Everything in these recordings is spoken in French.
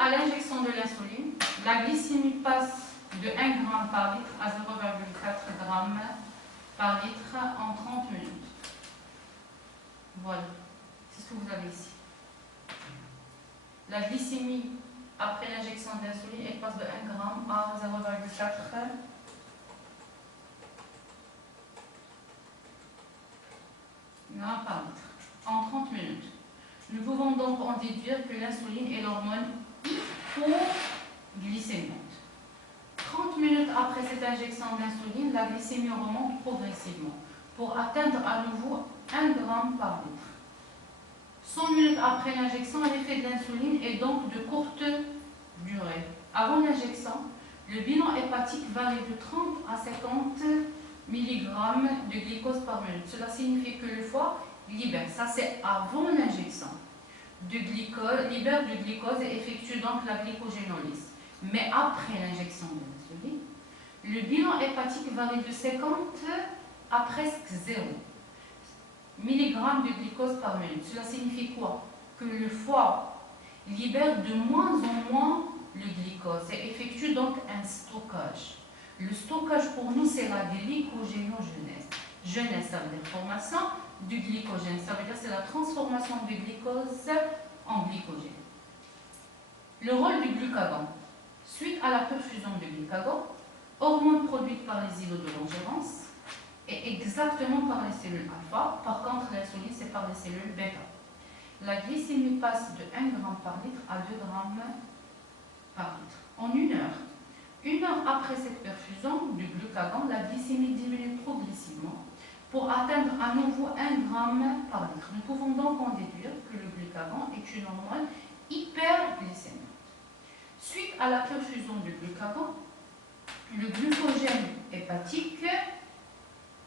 à l'injection de l'insuline, la glycémie passe de 1 g par litre à 0,4 g par litre en 30 minutes. Voilà, c'est ce que vous avez ici. La glycémie après l'injection d'insuline, elle passe de 1 g à 0,4 g par litre en 30 minutes. Nous pouvons donc en déduire que l'insuline est l'hormone hypoglycémiante. 30 minutes après cette injection d'insuline, la glycémie remonte progressivement pour atteindre à nouveau 1 g par litre. 100 minutes après l'injection, l'effet de l'insuline est donc de courte durée. Avant l'injection, le bilan hépatique varie de 30 à 50 mg de glucose par minute. Cela signifie que le foie libère, ça c'est avant l'injection, libère du glucose et effectue donc la glycogénolyse. Mais après l'injection de l'insuline, le bilan hépatique varie de 50 à presque 0 mg de glucose par minute. Cela signifie quoi? Que le foie libère de moins en moins le glucose et effectue donc un stockage. Le stockage pour nous, c'est la glycogénogenèse. Genèse, ça veut dire formation du glycogène. Ça veut dire c'est la transformation du glucose en glycogène. Le rôle du glucagon. Suite à la perfusion du glucagon, hormone produite par les îlots de Langerhans et exactement par les cellules alpha. Par contre, l'insuline, c'est par les cellules bêta. La glycémie passe de 1 g par litre à 2 g par litre en 1 heure. 1 heure après cette perfusion du glucagon, la glycémie diminue progressivement pour atteindre à nouveau 1 g par litre. Nous pouvons donc en déduire que le glucagon est une hormone hyperglycémiante. Suite à la perfusion du glucagon, le glucogène hépatique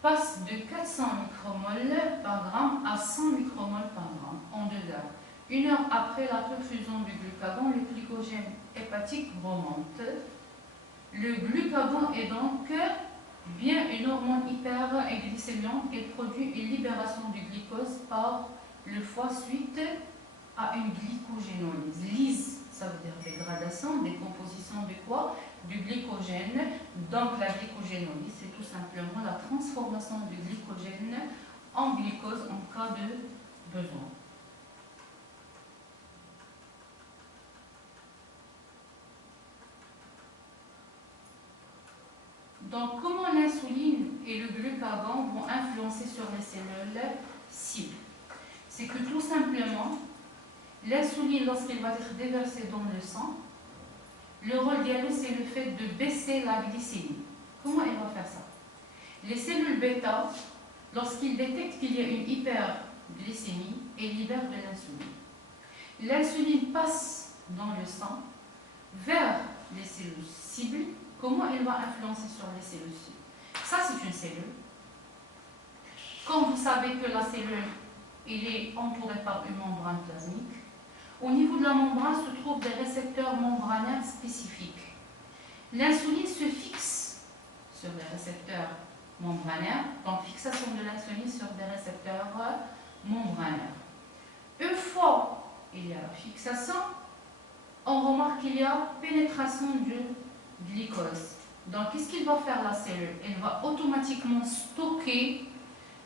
passe de 400 micromoles par gramme à 100 micromoles par gramme en 2 heures. 1 heure après la perfusion du glucagon, le glycogène hépatique remonte. Le glucagon est donc bien une hormone hyperglycémiante. Elle produit une libération du glucose par le foie suite à une glycogénolyse. Lyse, ça veut dire dégradation, décomposition de quoi? Du glycogène. Donc la glycogénolyse, c'est tout simplement la transformation du glycogène en glucose en cas de besoin. Donc comment l'insuline et le glucagon vont influencer sur les cellules cibles? C'est que tout simplement, l'insuline, lorsqu'elle va être déversée dans le sang, le rôle d'elle, c'est le fait de baisser la glycémie. Comment elle va faire ça? Les cellules bêta, lorsqu'ils détectent qu'il y a une hyperglycémie, elles libèrent de l'insuline. L'insuline passe dans le sang vers les cellules cibles. Comment elle va influencer sur les cellules cibles? Ça, c'est une cellule. Comme vous savez que la cellule elle est entourée par une membrane plasmique, au niveau de la membrane se trouvent des récepteurs membranaires spécifiques. L'insuline se fixe sur les récepteurs membranaires, donc fixation de l'insuline sur des récepteurs membranaires. Une fois il y a la fixation, on remarque qu'il y a pénétration du glucose. Donc, qu'est-ce qu'il va faire la cellule? Elle va automatiquement stocker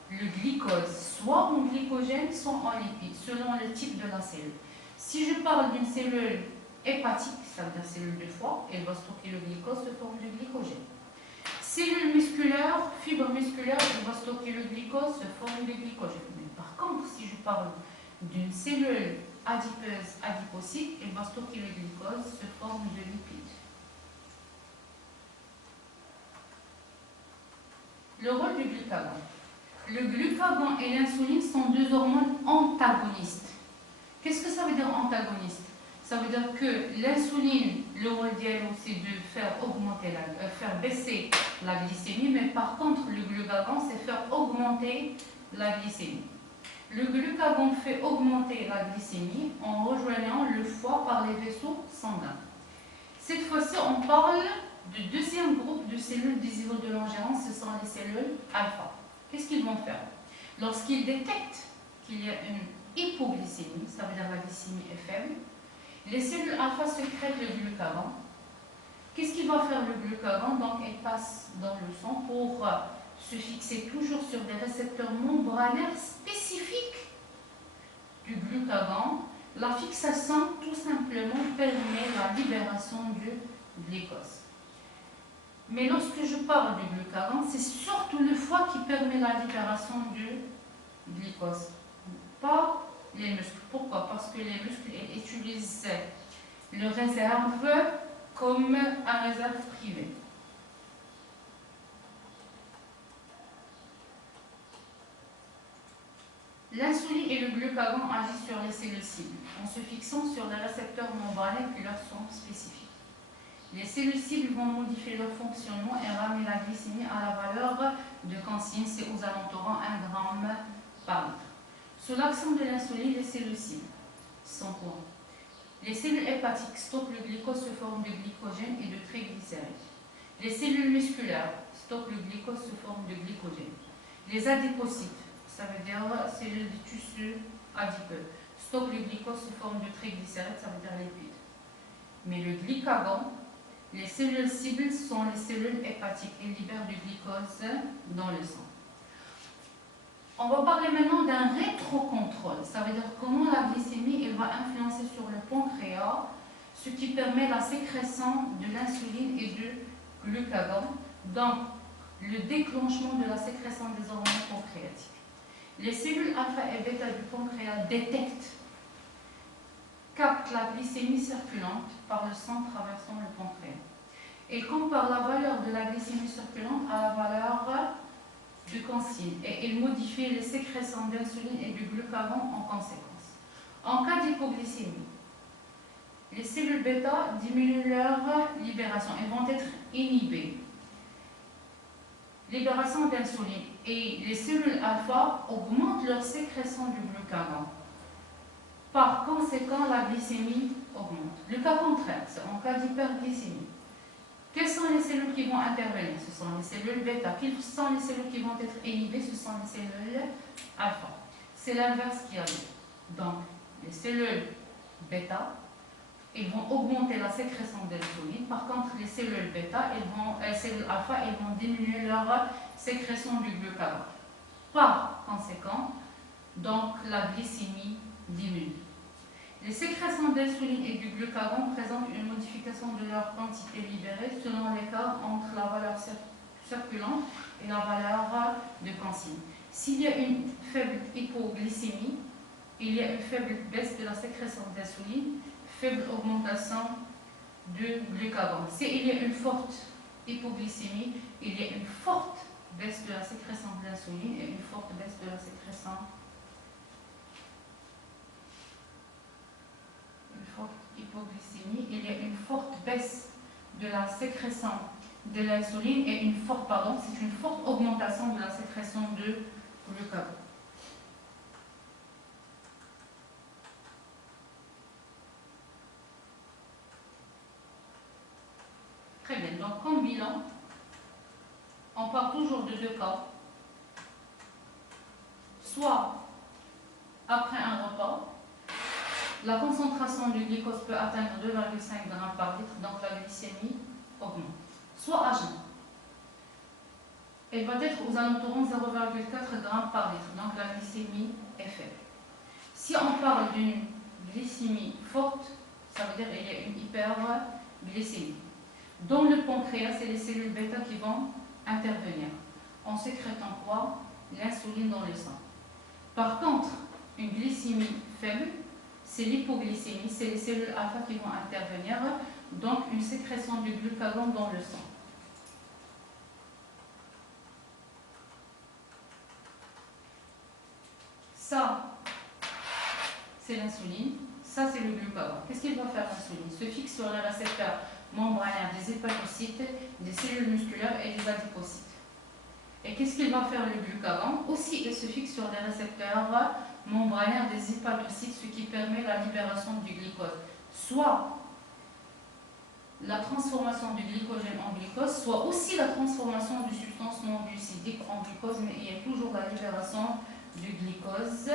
le glucose, soit en glycogène, soit en lipides, selon le type de la cellule. Si je parle d'une cellule hépatique, ça veut dire cellule de foie, elle va stocker le glucose sous forme de glycogène. Cellule musculaire, fibre musculaire, elle va stocker le glucose sous forme de glycogène. Mais par contre, si je parle d'une cellule adipeuse, adipocyte, elle va stocker le glucose sous forme de lipides. Le rôle du glucagon. Le glucagon et l'insuline sont deux hormones antagonistes. Qu'est-ce que ça veut dire antagoniste? Ça veut dire que l'insuline, le rôle d'elle, c'est de faire baisser la glycémie, mais par contre, le glucagon, c'est faire augmenter la glycémie. Le glucagon fait augmenter la glycémie en rejoignant le foie par les vaisseaux sanguins. Cette fois-ci, on parle du deuxième groupe de cellules des îlots de Langerhans, ce sont les cellules alpha. Qu'est-ce qu'ils vont faire? Lorsqu'ils détectent qu'il y a une hypoglycémie, ça veut dire la glycémie est faible, Les cellules alpha sécrètent le glucagon. Qu'est-ce qu'il va faire le glucagon? Donc, il passe dans le sang pour se fixer toujours sur des récepteurs membranaires spécifiques du glucagon. La fixation, tout simplement, permet la libération du glucose. Mais lorsque je parle du glucagon, c'est surtout le foie qui permet la libération du glucose, pas les muscles. Pourquoi? Parce que les muscles utilisent le réserve comme un réserve privé. L'insuline et le glucagon agissent sur les cellules cibles en se fixant sur des récepteurs membranaires qui leur sont spécifiques. Les cellules cibles vont modifier leur fonctionnement et ramener la glycémie à la valeur de consigne, c'est aux alentours 1 g par litre. Sous l'action de l'insuline, les cellules cibles sont quoi? Les cellules hépatiques stockent le glucose sous forme de glycogène et de triglycérides. Les cellules musculaires stockent le glucose sous forme de glycogène. Les adipocites, ça veut dire cellules du tissu adipeux, stockent le glucose sous forme de triglycérides, ça veut dire lipides. Mais le glucagon, les cellules cibles sont les cellules hépatiques et libèrent du glucose dans le sang. On va parler maintenant d'un rétrocontrôle. Ça veut dire comment la glycémie elle va influencer sur le pancréas, ce qui permet la sécrétion de l'insuline et du glucagon, donc le déclenchement de la sécrétion des hormones pancréatiques. Les cellules alpha et bêta du pancréas détectent, captent la glycémie circulante par le sang traversant le pancréas. Ils comparent la valeur de la glycémie circulante à la valeur de consigne et ils modifient les sécrétions d'insuline et du glucagon en conséquence. En cas d'hypoglycémie, les cellules bêta diminuent leur libération. Elles vont être inhibées. Libération d'insuline. Et les cellules alpha augmentent leur sécrétion du glucagon. Par conséquent, la glycémie augmente. Le cas contraire, c'est en cas d'hyperglycémie. Quelles sont les cellules qui vont intervenir? Ce sont les cellules bêta. Quelles sont les cellules qui vont être inhibées? Ce sont les cellules alpha. C'est l'inverse qui arrive. Donc, les cellules bêta, ils vont augmenter la sécrétion d'insuline. Par contre, les cellules bêta, cellules alpha, elles vont diminuer leur sécrétion du glucagon. Par conséquent, donc la glycémie diminue. Les sécrétions d'insuline et du glucagon présentent une modification de leur quantité libérée selon l'écart entre la valeur circulante et la valeur de consigne. S'il y a une faible hypoglycémie, il y a une faible baisse de la sécrétion d'insuline, faible augmentation du glucagon. S'il y a une forte hypoglycémie, il y a une forte baisse de la sécrétion de l'insuline et une forte baisse de la sécrétion hypoglycémie, il y a une forte baisse de la sécrétion de l'insuline et c'est une forte augmentation de la sécrétion de glucagon. Très bien, donc comme bilan, on part toujours de deux cas. Soit après un repas, la concentration du glucose peut atteindre 2,5 g par litre, donc la glycémie augmente. Soit à jeun. Elle va être aux alentours de 0,4 g par litre, donc la glycémie est faible. Si on parle d'une glycémie forte, ça veut dire qu'il y a une hyperglycémie. Dans le pancréas, c'est les cellules bêta qui vont intervenir en sécrétant quoi? L'insuline dans le sang. Par contre, une glycémie faible, c'est l'hypoglycémie, c'est les cellules alpha qui vont intervenir, donc une sécrétion du glucagon dans le sang. Ça, c'est l'insuline, ça c'est le glucagon. Qu'est-ce qu'il va faire l'insuline? Se fixe sur les récepteurs membranaires des hépatocytes, des cellules musculaires et des adipocytes. Et qu'est-ce qu'il va faire le glucagon? Aussi, il se fixe sur les récepteurs membranaires des hépatocytes, ce qui permet la libération du glucose. Soit la transformation du glycogène en glucose, soit aussi la transformation de substances non glucidiques en glucose, mais il y a toujours la libération du glucose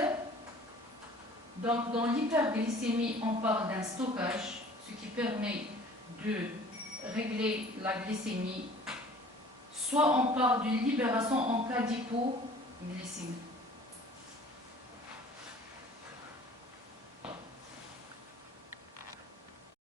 Donc, dans l'hyperglycémie, on parle d'un stockage, ce qui permet de régler la glycémie. Soit on parle d'une libération en cas d'hypoglycémie.